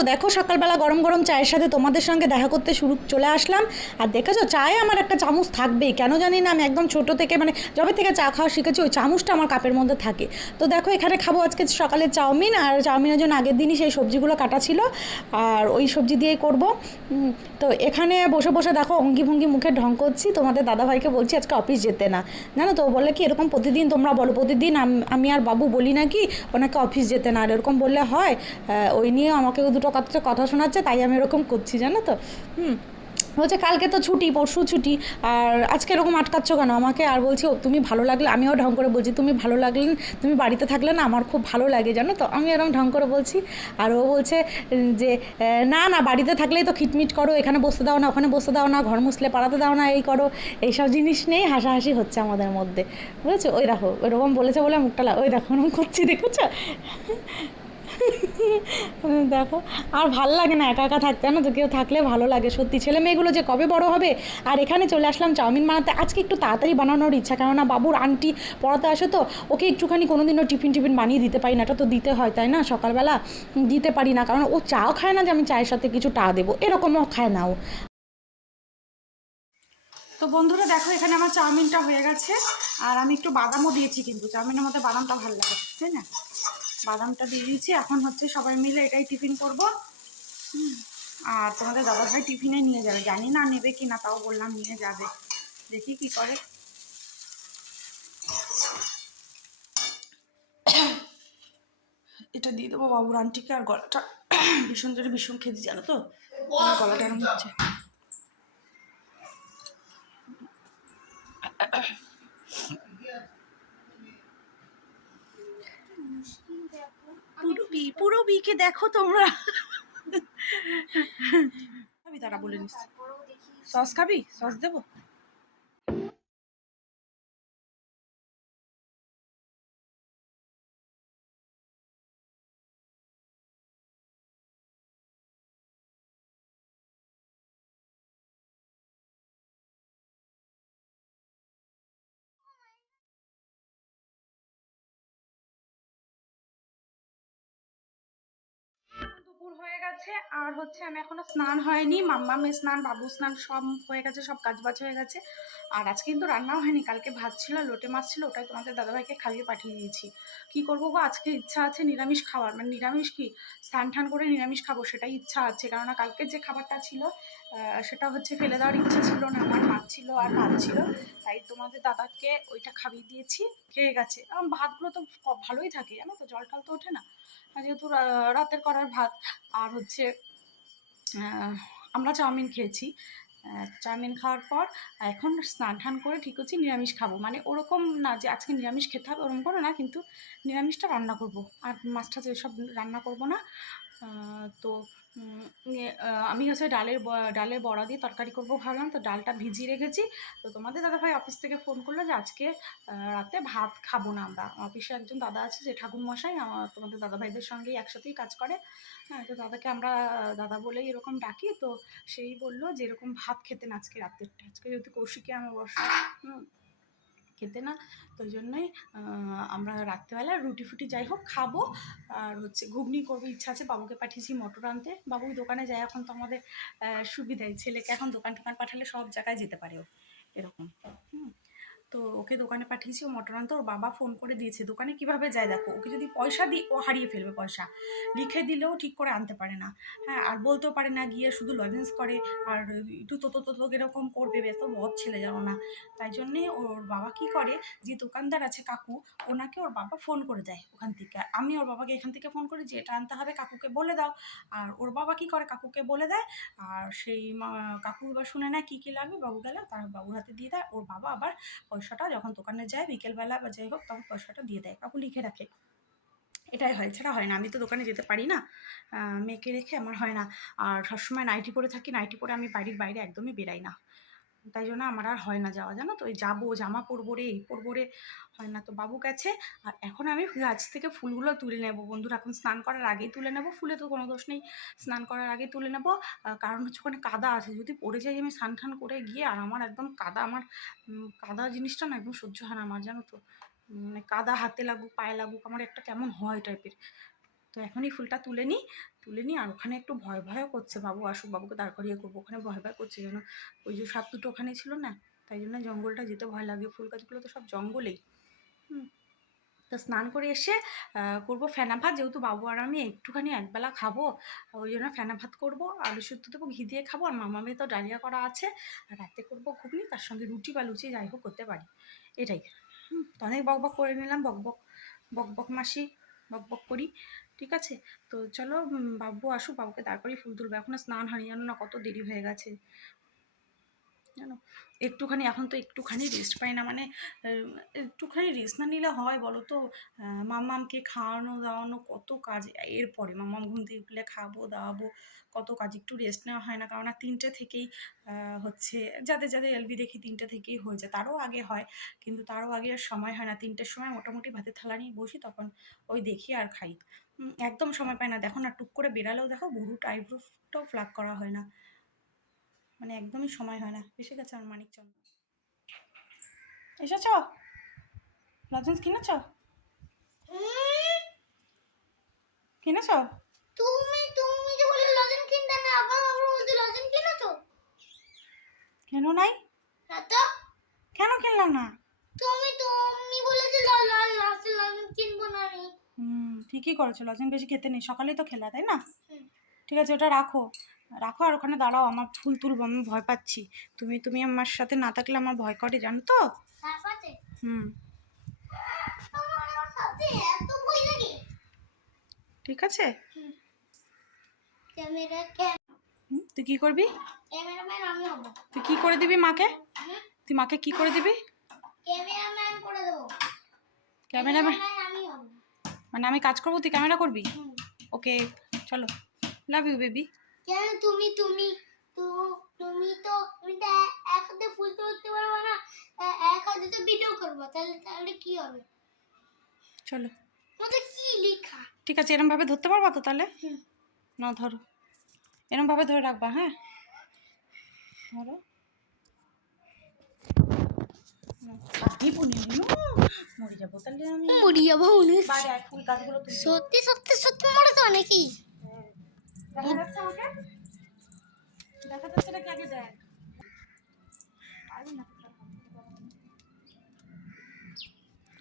করো দেখো সকালবেলা গরম গরম চায়ের সাথে তোমাদের সঙ্গে দেখা করতে শুরু চলে আসলাম। আর দেখেছ, চায়ে আমার একটা চামচ থাকবেই কেন জানি না, আমি একদম ছোট থেকে মানে যবে থেকে চা খাওয়া শিখেছি, ওই চামচটা আমার কাপের মধ্যে থাকে। তো দেখো, এখানে খাব আজকে সকালে চাউমিন, আর চাউমিনের জন্য আগের দিনই সেই সবজিগুলো কাটা ছিল। আর ওই সবজি দিয়েই করব। তো এখানে বসে বসে দেখো, অঙ্গি ভঙ্গি মুখে ঢং করছি। তোমাদের দাদাভাইকে বলছি, আজকে অফিস যেতে না। জানো তো বলে কি এরকম প্রতিদিন তোমরা বলো, প্রতিদিন আমি আর বাবু বলি নাকি? ওনাকে অফিস যেতে না। আর এরকম বললে হয় ওই নিয়ে আমাকে দুটো কথা কথা শোনাচ্ছে, তাই আমি এরকম করছি, জানো তো? হুম। বলছে, কালকে তো ছুটি, পরশু ছুটি, আর আজকে এরকম আটকাচ্ছ কেন? আমাকে আর বলছি, ও, তুমি ভালো লাগলে, আমিও ঢং করে বলছি, তুমি ভালো লাগলে, তুমি বাড়িতে থাকলে না আমার খুব ভালো লাগে, জানো তো? আমি এরকম ঢং করে বলছি, আর ও বলছে, যে না না, বাড়িতে থাকলেই তো খিটমিট করো, এখানে বসতে দাও না, ওখানে বসতে দাও না, ঘর মুছলে পাড়াতে দাও না, এই করো। এইসব জিনিস নেই হাসাহাসি হচ্ছে আমাদের মধ্যে। বুঝেছ? ওই দেখো ওইরকম বলেছে বলে মুখটা ওই দেখো ওরকম করছি, দেখেছ? দেখো, আর ভালো লাগে না একা একা থাকতে না তো? কেউ থাকলে ভালো লাগে, সত্যি। ছেলে মেয়েগুলো যে কবে বড় হবে? আর এখানে চলে আসলাম চাউমিন বানাতে। আজকে একটু তাড়াতাড়ি বানানোর ইচ্ছা, কেননা বাবুর আন্টি পড়াতে আসে তো, ওকে একটুখানি কোনো দিনও টিফিন টিফিন বানিয়ে দিতে পারি না। এটা তো দিতে হয়, তাই না? সকালবেলা দিতে পারি না, কারণ ও চাও খায় না যে আমি চায়ের সাথে কিছু টা দেবো। এরকমও খায় না ও। তো বন্ধুরা, দেখো, এখানে আমার চাউমিনটা হয়ে গেছে। আর আমি একটু বাদামও দিয়েছি কিন্তু। চাউমিনের মধ্যে বাদামটা ভালো লাগে, তাই না? বাদামটা দিয়ে দিয়েছি। এখন হচ্ছে সবাই মিলে এটাই টিফিন করব। আর তোমাদের দাদা ভাই টিফিনে নিয়ে যাবে। জানি না নেবে কি না তাও বললাম নিয়ে যাবে। দেখি কি করে। এটা দিয়ে দেবো বাবুর আন্টিকে আর গলাটা। ভীষণ জোরে ভীষণ খেতে জানো তো? গলাটা এরকম হচ্ছে পুরো বি পুরো বিকে দেখো তোমরা। খাবি তারা বলে নিস সস খাবি? সস দেবো? গেছে, আর হচ্ছে আমি এখনও স্নান হয়নি। মাম্মামের স্নান, বাবু স্নান সব হয়ে গেছে, সব কাজ বাজ হয়ে গেছে। আর আজকে কিন্তু রান্নাও হয়নি, কালকে ভাত ছিল, লোটে মাছ ছিল, ওটাই তোমাদের দাদাভাইকে খাইয়ে পাঠিয়ে দিয়েছি। কি করব গো, আজকে ইচ্ছা আছে নিরামিষ খাওয়ার। মানে নিরামিষ কি? স্নান টান করে নিরামিষ খাব, সেটাই ইচ্ছা আছে। কেননা কালকের যে খাবারটা ছিল সেটা হচ্ছে ফেলে দেওয়ার ইচ্ছা ছিল না, আমার ভাত ছিল আর ভাত ছিল। তাই তোমাদের দাদাকে ওইটা খাইয়ে দিয়েছি। খেয়ে গেছে। ভাতগুলো তো ভালোই থাকে, জানো তো? জল টল তো ওঠে না। যেহেতু রাতের করার ভাত, আর হচ্ছে আমরা চাউমিন খেয়েছি। চাউমিন খাওয়ার পর এখন স্নান টান করে ঠিক হচ্ছে নিরামিষ খাব। মানে ওরকম না যে আজকে নিরামিষ খেতে হবে, ওরকম করে না, কিন্তু নিরামিষটা রান্না করব। আর মাছটা এসব রান্না করব না তো আমি হচ্ছে ডালের ডালের বড়া দিয়ে তরকারি করব ভাবলাম। তো ডালটা ভিজিয়ে রেখেছি। তো তোমাদের দাদাভাই অফিস থেকে ফোন করল যে আজকে রাতে ভাত খাব না আমরা। অফিসে একজন দাদা আছে যে ঠাকুর মশাই আমার তোমাদের দাদাভাইদের সঙ্গেই একসাথেই কাজ করে। হ্যাঁ তো দাদাকে আমরা, দাদা বলেই এরকম ডাকি। তো সেই বলল যে এরকম ভাত খেতেন আজকে রাতেরটা। আজকে যেহেতু কৌশিকে আমার বর্ষা খেতে না, তো জন্যই আমরা রাত্রেবেলা রুটি ফুটি যাই হোক খাব। আর হচ্ছে ঘুগনি করব, ইচ্ছা আছে বাবুকে পাঠিয়েছি মটর আনতে। বাবু দোকানে যায়, এখন তো আমাদের সুবিধাই। ছেলেকে এখন দোকান টোকান পাঠালে সব জায়গায় যেতে পারে এরকম। হুম। তো ওকে দোকানে পাঠিয়েছি, ও মটর আনতে, ওর বাবা ফোন করে দিয়েছে। দোকানে কীভাবে যায় দেখো, ওকে যদি পয়সা দিই, ও হারিয়ে ফেলবে পয়সা। লিখে দিলেও ঠিক করে আনতে পারে না। হ্যাঁ আর বলতেও পারে না, গিয়ে শুধু লজেন্স করে, আর একটু তো তো তো এরকম করবে এত বদ ছেলে জানো না। তাই জন্যে ওর বাবা কি করে, যে দোকানদার আছে কাকু, ওনাকে ওর বাবা ফোন করে দেয় ওখান থেকে। আমি ওর বাবাকে এখান থেকে ফোন করি, যে এটা আনতে হবে, কাকুকে বলে দাও। আর ওর বাবা কি করে, কাকুকে বলে দেয়, আর সেই কাকু এবার শুনে নেয় কী কী লাগবে, বাবু গেলে, তার বাবুর হাতে দিয়ে দেয়। ওর বাবা আবার পয়সাটা যখন দোকানে যায় বিকেলবেলা বা যাই হোক, তখন পয়সাটা দিয়ে দেয়, কাকু লিখে রাখে। এটাই হয় ছাড়া হয় না, আমি তো দোকানে যেতে পারি না। মেয়েকে রেখে আমার হয় না। আর সবসময় নাইটি পরে থাকি নাইটি পরে আমি বাড়ির বাইরে একদমই বেরাই না। তাই জন্য আমার আর হয় না যাওয়া, জানো তো? ওই যাব, জামা পরবো রে, এই পরবো রে, হয় না তো বাবু গেছে। আর এখন আমি গাছ থেকে ফুলগুলো তুলে নেব। বন্ধুরা, এখন স্নান করার আগেই তুলে নেব ফুলে, তো কোনো দোষ নেই। স্নান করার আগেই তুলে নেব। কারণ হচ্ছে ওখানে কাদা আছে। যদি পড়ে যাই আমি স্নান টান করে গিয়ে, আর আমার একদম কাদা, আমার কাদা জিনিসটা না একদম সহ্য হয় না আমার, জানো তো? মানে কাদা হাতে লাগুক, পায়ে লাগুক, আমার একটা কেমন হয় টাইপের তো এখনই ফুলটা তুলে নিই তুলে নিই আর ওখানে একটু ভয় ভয়ও করছে বাবু, আসুক বাবুকে দাঁড় করিয়ে করব। ওখানে ভয় ভয় করছে যেন ওই যে সাপ দুটো ওখানে ছিল না, তাই জন্য জঙ্গলটা যেতে ভয় লাগে। ফুল গাছগুলো তো সব জঙ্গলেই। হুম, তো স্নান করে এসে করব ফেনা ভাত। যেহেতু বাবু আর আমি একটুখানি একবেলা খাব, ওই জন্য ফেনা ভাত করব। আলু সুদ্ধ দেবো ঘি দিয়ে খাব। আর মামা মেয়ে তো ডালিয়া করা আছে। আর রাতে করব ঘুগনি, তার সঙ্গে রুটি বা লুচি, যাই হোক করতে পারি। এটাই। তো অনেক বক বক করে নিলাম, বক বক বক বক মাসি, বক বক করি। ঠিক আছে? তো চলো বাবু আসুক, বাবুকে তারপরেই ফুল তুলবে। এখনও স্নান জানো না কত দেরি হয়ে গেছে। জানো? একটুখানি এখন তো একটুখানি রেস্ট পাই না। মানে একটুখানি রেস্ট না নিলে হয় বলো তো আহ, মাম্মামকে খাওয়ানো দাওয়ানো কত কাজ। এরপরে মাম্মাম ঘুম থেকে উঠলে খাব দাওয়াবো কত কাজ। একটু রেস্ট নেওয়া হয় না। কারণ তিনটে থেকেই হচ্ছে যাদের যাদের এলবি দেখি তিনটে থেকেই হয়ে যায়। তারও আগে হয় কিন্তু তারও আগে আর সময় হয় না। তিনটের সময় মোটামুটি ভাতের থালা নিয়ে বসি তখন ওই দেখি আর খাই। একদম সময় পায় না। দেখো না টুক করে বেরালেও দেখো বুড়ুট আইব্রোটাও ফ্লাগ করা হয় না। মানে একদমই সময় হয় না। এসে গেছে আমার মানিক চন্দ্র এসেছ? লজেন্স কিনেছ? কিনেছ? তুমি তুমি যে বলে লজেন কিনতে না আবার আবার বলতে লজেন কিনেছো? কেন নাই? না তো। কেন কিনলাম না? তুমি তুমি বলে যে ল ল লাস্ট লজেন কিনবো না আমি। হুম ঠিকই করেছ। লজেন বেশি খেতে নেই। সকালেই তো খেলা তাই না? ঠিক আছে ওটা রাখো। রাখো আর ওখানে দাঁড়াও আমার ফুল তুলবো আমি ভয় পাচ্ছি। তুমি তুমি আমার সাথে না থাকলে আমার ভয় করে জানো তো? হুম। ঠিক আছে? তুই কি করবি? তুই কি করে দিবি মাকে? তুই মাকে কি করে দিবি? ক্যামেরাম্যান? হব মানে আমি কাজ করব তুই ক্যামেরা করবি? ওকে চলো। লাভ ইউ বেবি কেন তুমি তুমি? তো তুমি তো তুমি তো এক হাতে ফুল তুলতে পারবে না। এক হাতে তো ভিডিও করব তাহলে তাহলে কি হবে? চলো। মধ্যে কি লেখা? ঠিক আছে এরমভাবে ধরতে পারবা তো তাহলে। না ধরো। এরমভাবে ধরে রাখবা হ্যাঁ? ধরো। মরে যাব তাহলে আমি। মরি যাব ফুল গাছগুলো তুলতে সত্যি সত্যি সত্যি মরে তো নাকি? দেখা যাচ্ছে আমাকে? দেখা যাচ্ছে নাকি আগে দেখ। পারবি না তোরা।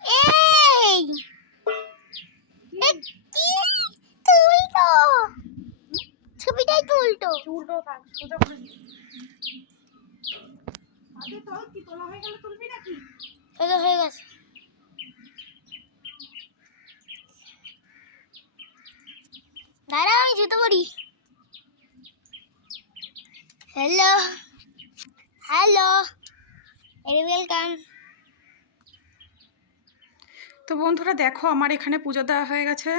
এই! কি? তুলতো ছবিটাই তুলতো চুলটো থাক সোজা করে আগে তোর কি তোলা হয়ে গেলে তুলবি নাকি? হয়ে গেছে। আমি জুতো পরি। হ্যালো হ্যালো ওয়েলকাম তো বন্ধুরা দেখো, আমার এখানে পুজো দেওয়া হয়ে গেছে,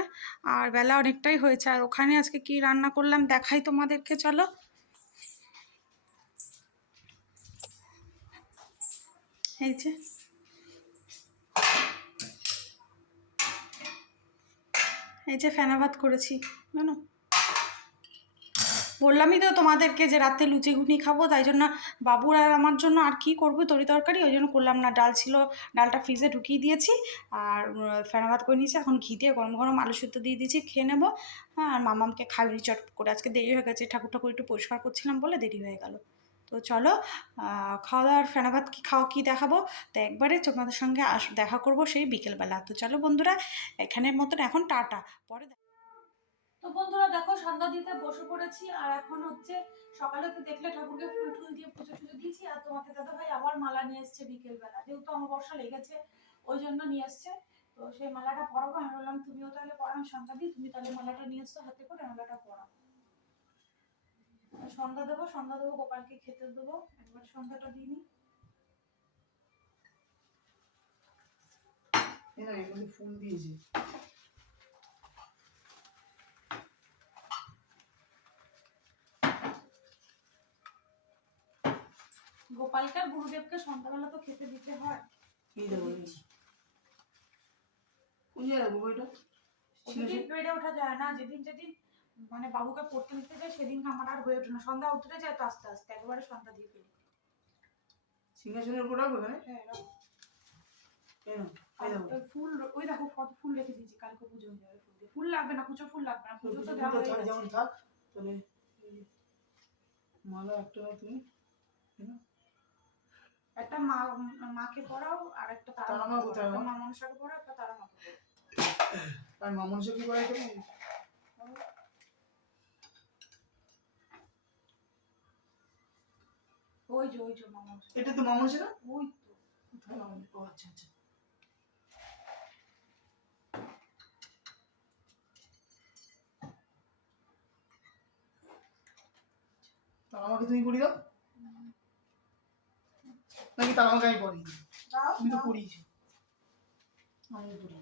আর বেলা অনেকটাই হয়েছে, আর ওখানে আজকে কি রান্না করলাম দেখাই তোমাদেরকে, চলো। এই যে। এই যে ফেনা ভাত করেছি, জানো? বললামই তো তোমাদেরকে যে রাতে লুচি ঘুগনি খাব, তাই জন্য বাবুর আর আমার জন্য আর কি করব তরি তরকারি, ওই জন্য করলাম না। ডাল ছিল, ডালটা ফ্রিজে ঢুকিয়ে দিয়েছি আর ফেনা ভাত করে নিয়েছি। এখন ঘি দিয়ে গরম গরম আলু সুদ্ধ দিয়ে দিয়েছি, খেয়ে নেব। আর মামামকে খাইনি চট করে। আজকে দেরি হয়ে গেছে, ঠাকুর ঠাকুর একটু পরিষ্কার করছিলাম বলে দেরি হয়ে গেল। তো চলো খাওয়া দাওয়ার ফেনা ভাত কী খাওয়া কী দেখাবো? তো একবারে তোমাদের সঙ্গে আস, দেখা করব সেই বিকেলবেলা। তো চলো বন্ধুরা, এখানের মতন এখন টাটা। পরে তো বন্ধুরা দেখো, সন্ধ্যা দিতে বসে পড়েছি, আর এখন হচ্ছে সকালে তো দেখলে ঠাকুরকে ফুল টুল দিয়ে পুজো টুজো দিয়েছি, আর তোমাকে দাদা ভাই আবার মালা নিয়ে এসছে বিকেলবেলা। যেহেতু আমার বর্ষা লেগেছে, ওই জন্য নিয়ে এসছে। তো সেই মালাটা পরাবো, আমি বললাম, তুমিও তাহলে পড়ো আমি সন্ধ্যা দিই, তুমি তাহলে মালাটা নিয়ে এসছো হাতে করে মালাটা পরাবো সন্ধ্যা দেবো সন্ধ্যা দেবো, গোপালকে খেতে দেবো, একবার সন্ধ্যাটা দিই না ফুল দিয়েছে। গোপালকে আর গুরুদেবকে সন্ধ্যাবেলা তো খেতে দিতে হয়। এই দেখো কোন জায়গায় রাখব সেদিন বেড়ে ওঠা যায় না যেদিন যেদিন মানে বাবুকে পড়তে নিতে যায় সেদিন আমার আর হয়ে ওঠে না। সন্ধ্যা উঠতে যায় তো আস্তে আস্তে একবারে সন্ধ্যা দিয়ে ফেলি। সিংহাসনের উপর রাখব এখানে? হ্যাঁ ফুল ওই দেখো কত ফুল রেখে দিয়েছি কালকে পুজো হয়ে যাবে ফুল ফুল লাগবে না কুচো ফুল লাগবে না পুজো তো দেওয়া হয়ে গেছে যেমন থাক তাহলে মালা একটা তুমি। একটা মা মাকে পড়াও আর একটা তারা মাকে পড়াও। একটা মা? মনসাকে পড়াও একটা তারা মাকে পড়াও আর মা মানুষে কি করে তুমি ওই যে ওই যে মা মনসা এটা তো মা মানুষে না ওই তো? ও আচ্ছা আচ্ছা তার আমাকে তুমি পড়ি দাও নাকি তার আমাকে আমি পড়ি তুমি তো। পড়িয়েছো। আমি পড়ি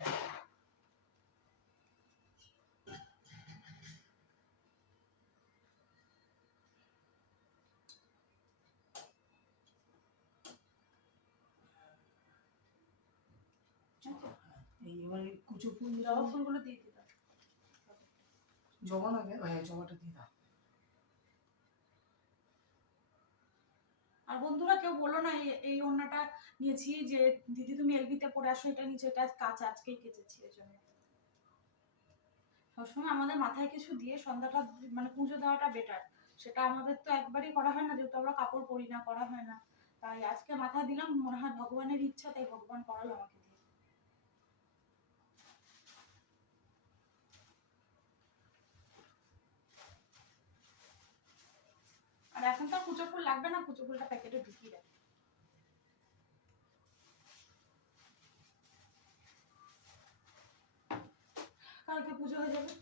এবারে কুচো ফুল জবা ফুলগুলো দিয়ে দিতে জবা না হ্যাঁ জবাটা দিয়ে দাও। আর বন্ধুরা কেউ বলো না এই- ওড়নাটা নিয়েছি যে, দিদি তুমি এলবিতে পরে আসো, এটা নিচে, এটা কাজ আজকেই কেচেছি এর জন্য। সবসময় আমাদের মাথায় কিছু দিয়ে সন্ধ্যাটা মানে পুজো দেওয়াটা বেটার সেটা আমাদের তো একবারই করা হয় না, যেহেতু আমরা কাপড় পরি না, করা হয় না। তাই আজকে মাথায় দিলাম, মনে হয় ভগবানের ইচ্ছা, তাই ভগবান করালো আমাকে আর এখন তো কুচো ফুল লাগবে না, কুচো ফুলটা প্যাকেটে ঢুকিয়ে দেয় কালকে পুজো হয়ে যাবে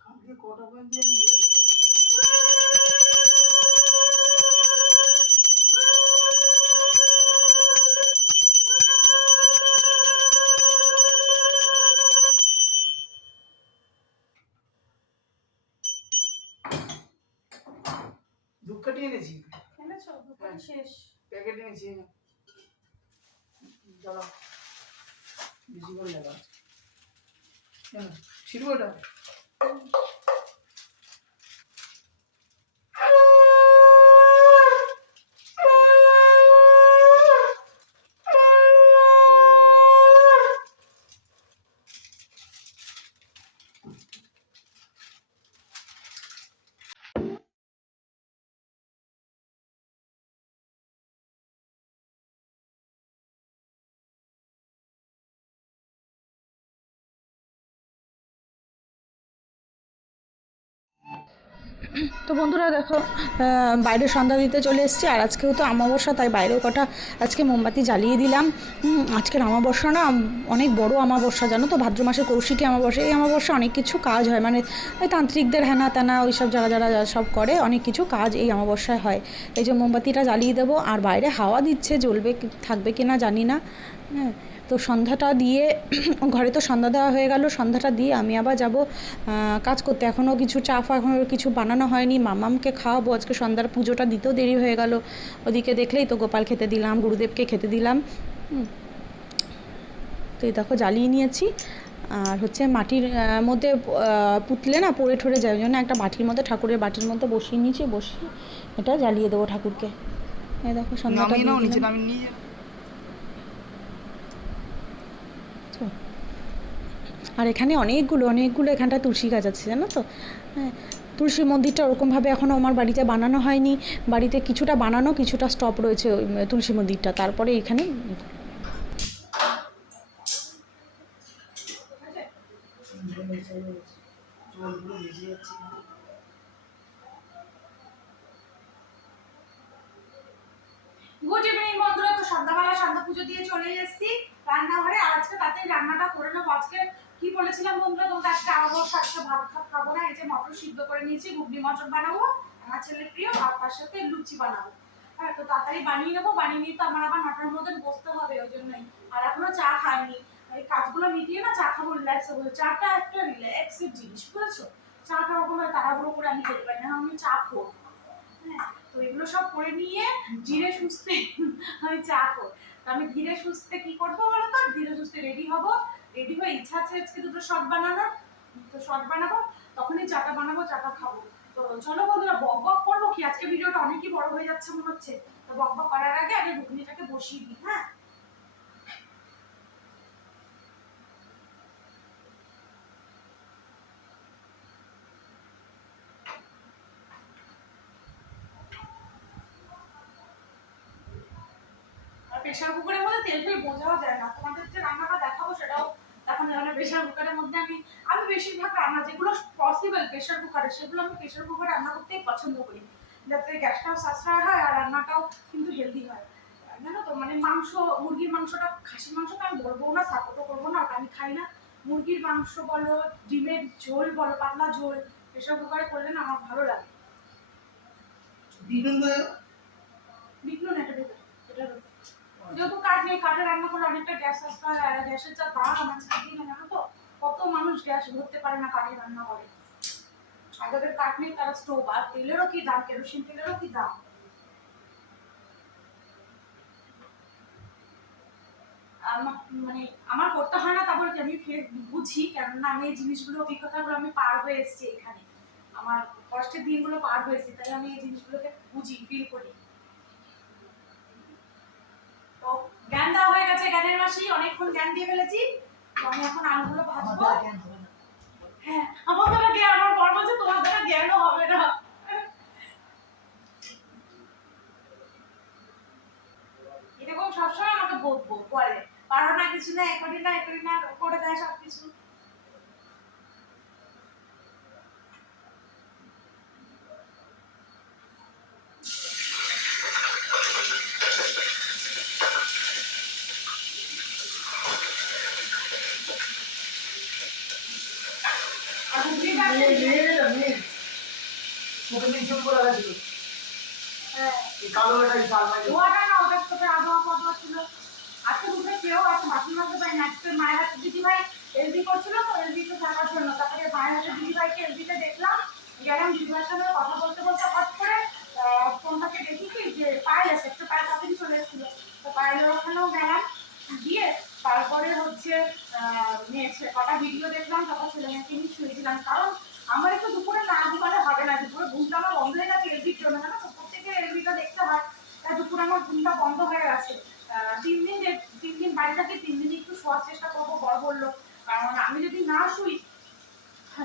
কালকে কটা পর্যন্ত আমি নিয়ে যাব? দুধ কাটিয়ে এনেছি এনেছো দোকান হ্যাঁ। শেষ প্যাকেট এনেছি এই নাও। দাঁড়াও বেশি করে লাগা কেন ছিড়বো এটা তো বন্ধুরা দেখো বাইরে সন্ধ্যা দিতে চলে এসেছি, আর আজকেও তো অমাবস্যা, তাই বাইরেও কটা আজকে মোমবাতি জ্বালিয়ে দিলাম। আজকের অমাবস্যা না, অনেক বড় অমাবস্যা, জানো তো? ভাদ্র মাসে কৌশিকী অমাবস্যা, এই অমাবস্যা অনেক কিছু কাজ হয় মানে ওই তান্ত্রিকদের হেনা তেনা, ওইসব যারা যারা সব করে, অনেক কিছু কাজ এই অমাবস্যায় হয়। এই যে মোমবাতিটা জ্বালিয়ে দেবো, আর বাইরে হাওয়া দিচ্ছে, জ্বলবে থাকবে কি না জানি না হ্যাঁ। তো সন্ধ্যাটা দিয়ে ঘরে তো সন্ধ্যা দেওয়া হয়ে গেল সন্ধ্যাটা দিয়ে আমি আবার যাব কাজ করতে। এখনও কিছু চা ফা এখনও কিছু বানানো হয়নি মামামকে খাওয়াবো আজকে সন্ধ্যার পুজোটা দিতেও দেরি হয়ে গেল। ওদিকে দেখলেই তো গোপাল খেতে দিলাম গুরুদেবকে খেতে দিলাম। তো এই দেখো জ্বালিয়ে নিয়েছি আর হচ্ছে মাটির মধ্যে পুতলে না পড়ে ঠরে যায় ওই জন্য একটা বাটির মধ্যে ঠাকুরের বাটির মধ্যে বসিয়ে নিয়েছি বসিয়ে এটা জ্বালিয়ে দেবো ঠাকুরকে। এই দেখো সন্ধ্যাটা নামিয়ে নাও দিয়ে নিচে দিলাম। নামিয়ে নিয়ে যাও। তো। আর এখানে অনেকগুলো অনেকগুলো এখানটা তুলসী গাছ আছে, জানো তো? হ্যাঁ তুলসী মন্দিরটা ওরকমভাবে এখনও আমার বাড়িতে বানানো হয়নি। বাড়িতে কিছুটা বানানো, কিছুটা স্টপ রয়েছে ওই, তুলসী মন্দিরটা। তারপরে এখানে জলগুলো ভেসে যাচ্ছে গুড ইভিনিং বন্ধুরা তো সন্ধ্যাবেলা সন্ধ্যা পুজো দিয়ে চলে এসেছি রান্নাঘরে আর আজকে তাতেই রান্নাটা করে নেব আজকে বলেছিলাম বন্ধুরা তোমাকে আজকে আজকে ভাত খাত খাব না। এই যে মটর সিদ্ধ করে নিয়েছি, ঘুগনি মটর বানাবো। আমার প্রিয় সাথে লুচি বানাবো। হ্যাঁ তো তাড়াতাড়ি বানিয়ে নেব। বানিয়ে নিয়ে তো আমার আবার নটার মধ্যে বসতে হবে, ওই জন্যই। আর এখনও চা খাইনি। এই কাজগুলো মিটিয়ে না চা খাব রিল্যাক্স হব। চাটা একটা রিল্যাক্সের জিনিস, বুঝেছ? চা চাটা ওরকম তাড়াহুড়ো করে আমি খেতে পারি না, আমি চা খাব। হ্যাঁ তো এগুলো সব করে নিয়ে ধীরে সুস্থে আমি চা তো আমি ধীরে সুস্থে কি করব বলো তো? ধীরে সুস্থে রেডি হব। রেডি হয়ে ইচ্ছা আছে আজকে দুটো শর্ট বানানোর? তো শর্ট বানাবো, তখনই চাটা বানাবো, চাটা খাব। তো চলো বন্ধুরা, বক বক করব কি? আজকে ভিডিওটা অনেকই বড় হয়ে যাচ্ছে মনে হচ্ছে। তো বক বক করার আগে আগে ঘুগনিটাকে বসিয়ে দিই হ্যাঁ? প্রেশার কুকারের মধ্যে তেল ফেল বোঝাও যায় না। তোমাদের যে রান্নাটা দেখাবো সেটাও যাবে প্রেশার কুকারের মধ্যে আমি আমি বেশিরভাগ রান্না যেগুলো পসিবল প্রেশার কুকারে সেগুলো আমি প্রেশার কুকারে রান্না করতেই পছন্দ করি। যাতে গ্যাসটাও সাশ্রয় হয় আর রান্নাটাও কিন্তু হেলদি হয়। জানো তো মানে মাংস মুরগির মাংসটা খাসির মাংসটা আমি বলব না সাপোর্টও করব না ওটা আমি খাই না। মুরগির মাংস বলো ডিমের ঝোল বলো পাতলা ঝোল প্রেশার কুকারে করলে না আমার ভালো লাগে। বিভিন্ন বিঘ্ন না এটা ভেতরে এটা ভেতরে। যেহেতু কাঠ নেই কাঠে রান্না করলে অনেকটা গ্যাস আসতে হয়, আর গ্যাসের যা দাম, আমার ছাড়ি না, জানো তো? কত মানুষ গ্যাস ধরতে পারে না কাঠে রান্না করে। আর যাদের কাঠ নেই, তারা স্টোভ আর তেলেরও কি দাম? কেরোসিন তেলেরও কি দাম? মানে আমার করতে হয় না, তারপরে আমি বুঝি কেননা আমি এই জিনিসগুলো, অভিজ্ঞতাগুলো আমি পার হয়ে এসেছি এখানে। আমার কষ্টের দিনগুলো পার হয়ে এসেছি, তাই আমি এই জিনিসগুলোকে বুঝি ফিল করি তো জ্ঞান দেওয়া হয়ে গেছে জ্ঞানের মাসি অনেকক্ষণ জ্ঞান দিয়ে ফেলেছি। আমি এখন আলুগুলো ভাজবো। হ্যাঁ আমার দ্বারা জ্ঞান আমার কর্ম যে তোমার দ্বারা জ্ঞানও হবে না। এরকম সবসময় আমাকে বকবো বলে পারো না কিছু না এ করি না এ করি না করে দেয় সব কিছু আর ঘুগনিটা মেয়ে- মেয়েটা মেয়ে। ওকে নিয়ে চুপ করে রাখছিল। হ্যাঁ এই কালো একটা শাল মাইরে। ধোয়াটা না ওটার সাথে আবহাওয়া পাওয়া ছিল আজকে দুপুরে কেউ আছে বাসন মাজতে পারি না আজকে মায়ের হাতে দিদি ভাই এলবি করছিল তো এলবিতে থাকার জন্য তারপরে মায়ের হাতে দিদি ভাইকে এলবিতে দেখলাম গেলাম দিদি ভাইয়ের সঙ্গে কথা বলতে বলতে হট করে আহ, ফোনটাকে দেখি কি যে একটু পায়েল তাড়াতাড়ি চলে এসেছিল। তো পায়েলের ওখানেও গেলাম গিয়ে তারপরে হচ্ছে কটা ভিডিও দেখলাম তারপর ছেলে মেয়েকে নিয়ে শুয়েছিলাম। কারণ আমার একটু দুপুরে না ঘুমালে হবে না। দুপুরে ঘুমটা আমার বন্ধ হয়ে গেছে এলবির জন্য জানো তো প্রত্যেকের এলবিটা দেখতে হয়। তাই দুপুরে আমার ঘুমটা বন্ধ হয়ে গেছে। তিন দিন তিন দিন বাড়ি থাকি, তিন দিন একটু শোয়ার চেষ্টা করব বড় বলল। কারণ আমি যদি না শুই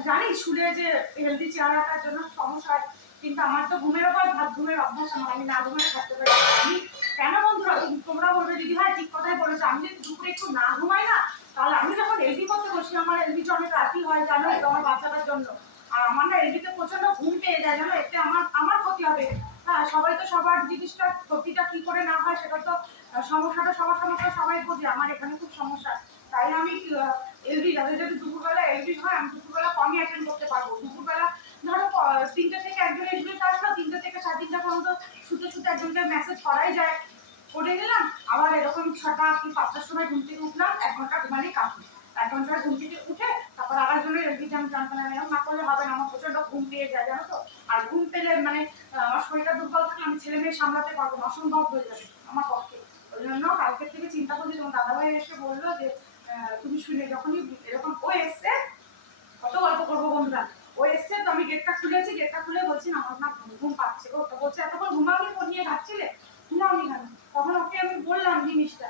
জানি শুলে যে হেলদি চেহারাটার জন্য সমস্যা হয়। কিন্তু আমার তো ঘুমের ওপর ভাত ঘুমের অভ্যাস আমার, আমি না ঘুমে থাকতে পারি। আমি কেন বন্ধুরা তোমরা বলবে দিদি ভাই ঠিক কথাই বলেছ, আমি যদি দুপুরে একটু না ঘুমাই না, তাহলে আমি যখন এলবি করতে বসি, আমার এলবিটা অনেক রাতি হয়, জানো তো আমার বাচ্চাটার জন্য। আর আমার না এলবিতে প্রচণ্ড ঘুম পেয়ে যায়, জানো, এতে আমার আমার ক্ষতি হবে। হ্যাঁ সবাই তো সবার জিনিসটা, ক্ষতিটা কি করে না হয়, সেটা তো সমস্যাটা সবার সমস্যা, সবাই বোঝে, আমার এখানে খুব সমস্যা। তাই আমি এলবি যাদের যদি দুপুরবেলা এলবি হয়, আমি দুপুরবেলা কমই অ্যাটেন্ড করতে পারব। দুপুরবেলা ধরো তিনটে থেকে একজন এলবিটা আসলো তিনটে থেকে সাড়ে তিনটা পর্যন্ত শুতে শুতে একজনকে মেসেজ করাই যায়। করে নিলাম, আবার এরকম ছটা কি পাঁচটার সময় ঘুম থেকে উঠলাম, এক ঘণ্টা ঘুমালেই কাঁপি এক ঘণ্টা ঘুম থেকে উঠে তারপর আবার জন্য এলবি জাম জানতে না এরকম না করলে হবে না, আমার প্রচণ্ড ঘুম পেয়ে যায়, জানো তো? আর ঘুম পেলে মানে আমার শরীরটা দুর্বল থাকলে আমি ছেলে মেয়ে সামলাতে পারব না, অসম্ভব হয়ে যাবে আমার পক্ষে। ওই জন্য কালকের থেকে চিন্তা করছি, তোমার দাদাভাই এসে বলল যে তুমি শুনে যখনই এরকম ও এসছে কত গল্প করব বন্ধুরা ও এসছে তো আমি গেটটা খুলেছি গেটটা খুলে বলছি না আমার না ঘুম ঘুম পাচ্ছে গো তো বলছে এতক্ষণ ঘুমাওনি ফোন নিয়ে ঘাটছিলে ঘুমাওনি কেন তখন ওকে আমি বললাম জিনিসটা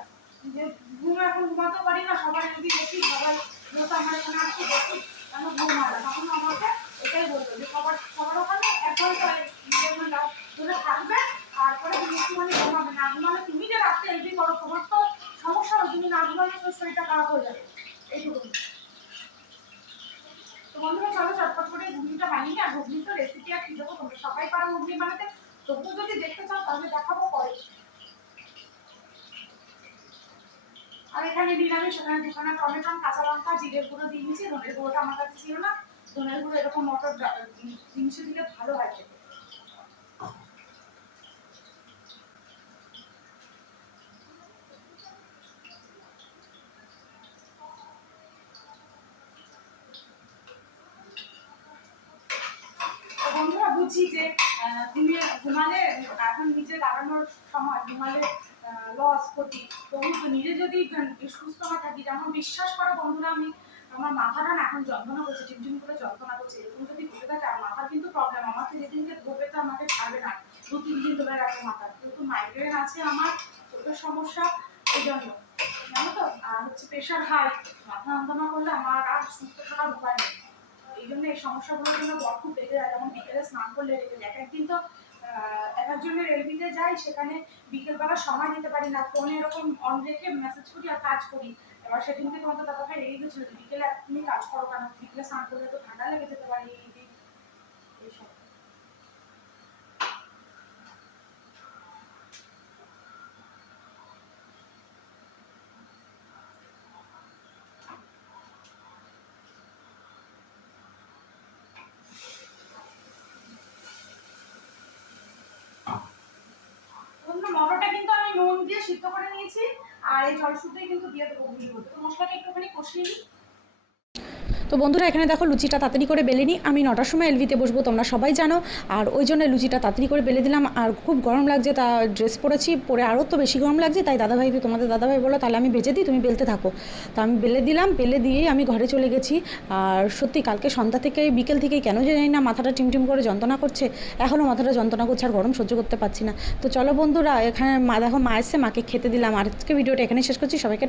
যে ঘুম এখন ঘুমাতে পারি না সবাই যদি দেখি সবাই যেহেতু আমার এখানে আসছে দেখি কেন ঘুম হয় না তখন ও আমাকে এটাই বলল যে সবার সবার ওখানে এক ঘণ্টা দেড় ঘণ্টা ধরে থাকবে তারপরে তুমি একটুখানি ঘুমাবে না ঘুমালে তুমি যে রাত্রে এলবি করো তোমার তো সমস্যা হয় তুমি না ঘুমালে তোর শরীরটা খারাপ হয়ে যাবে এইটুকু তো বন্ধুরা চলো চটপট করে ঘুগনিটা বানিয়ে নিই। আর ঘুগনি তো রেসিপি আর কি দেবো তোমরা সবাই পারো ঘুগনি বানাতে তবুও যদি দেখতে চাও তাহলে দেখাবো পরে আর এখানে নিরামিষ ওখানে দোকানে টমেটো কাঁচা লঙ্কা, জিরের গুঁড়ো দিয়ে দিয়েছি ধনের গুঁড়োটা আমার কাছে ছিল না। ধনের গুঁড়ো এরকম মটর জিনিসে দিলে ভালো হয় খেতে। বন্ধুরা যে ঘুমিয়ে ঘুমালে এখন নিচে দাঁড়ানোর সময়, ঘুমালে লস ক্ষতি। সুস্থ না থাকি যেমন বিশ্বাস করো বন্ধুরা, আমি আমার মাথাটা না এখন যন্ত্রণা করছে টিমটিম করে যন্ত্রণা করছে। এরকম যদি ঘুরে থাকে, আর মাথার কিন্তু প্রবলেম আমাকে যেদিনকে ধরবে তো আমাকে ছাড়বে না। দু, তিন দিন ধরে রাখবে মাথা। যেহেতু মাইগ্রেন আছে আমার চোখের সমস্যা, এই জন্য। জানো তো? আর হচ্ছে প্রেশার হাই মাথা যন্ত্রণা করলে আমার আর সুস্থ থাকার উপায় নেই। এই জন্য এই সমস্যাগুলোর জন্য বর খুব বেড়ে যায়। যেমন বিকেলে স্নান করলে যায়। এক একদিন তো এক একজনের এলবিতে যাই, সেখানে বিকেলবেলা সময় দিতে পারি না। ফোনে এরকম অন রেখে মেসেজ করি আর কাজ করি। এবার সেদিন তোমাদের দাদা ভাই রেগে গেছিল বিকেলে তুমি কাজ করো কেন? বিকেলে স্নান করলে তো ঠান্ডা লেগে যেতে পারে এই এই, এইসব অন্য মটরটা কিন্তু আমি নুন দিয়ে সিদ্ধ করে নিয়েছি, আর এই জলসুদ্ধ কিন্তু দিয়ে দেবো গুঁড়ি তো মশলাটা একটুখানি কষিয়ে নিই। তো বন্ধুরা, এখানে দেখো লুচিটা তাড়াতাড়ি করে বেলে নিই আমি নটার সময় এলভিতে বসবো, তোমরা সবাই জানো। আর ওই জন্য লুচিটা তাড়াতাড়ি করে বেলে দিলাম। আর খুব গরম লাগছে, তা ড্রেস পরেছি। পরে আরও তো বেশি গরম লাগছে, তাই দাদাভাই, তোমাদের দাদাভাই বলো, তাহলে আমি বেজে দিই, তুমি বেলতে থাকো। তো আমি বেলে দিলাম, বেলে দিয়েই আমি ঘরে চলে গেছি। আর সত্যি কালকে সন্ধ্যা থেকে বিকেল থেকে কেন জানি না মাথাটা টিমটিম করে যন্ত্রণা করছে। এখনও মাথাটা যন্ত্রণা করছে, আর গরম সহ্য করতে পারছি না। তো চলো বন্ধুরা, এখানে মা, দেখো মা এসে মাকে খেতে দিলাম। আর আজকে ভিডিওটা এখানে শেষ করছি, সবাইকে।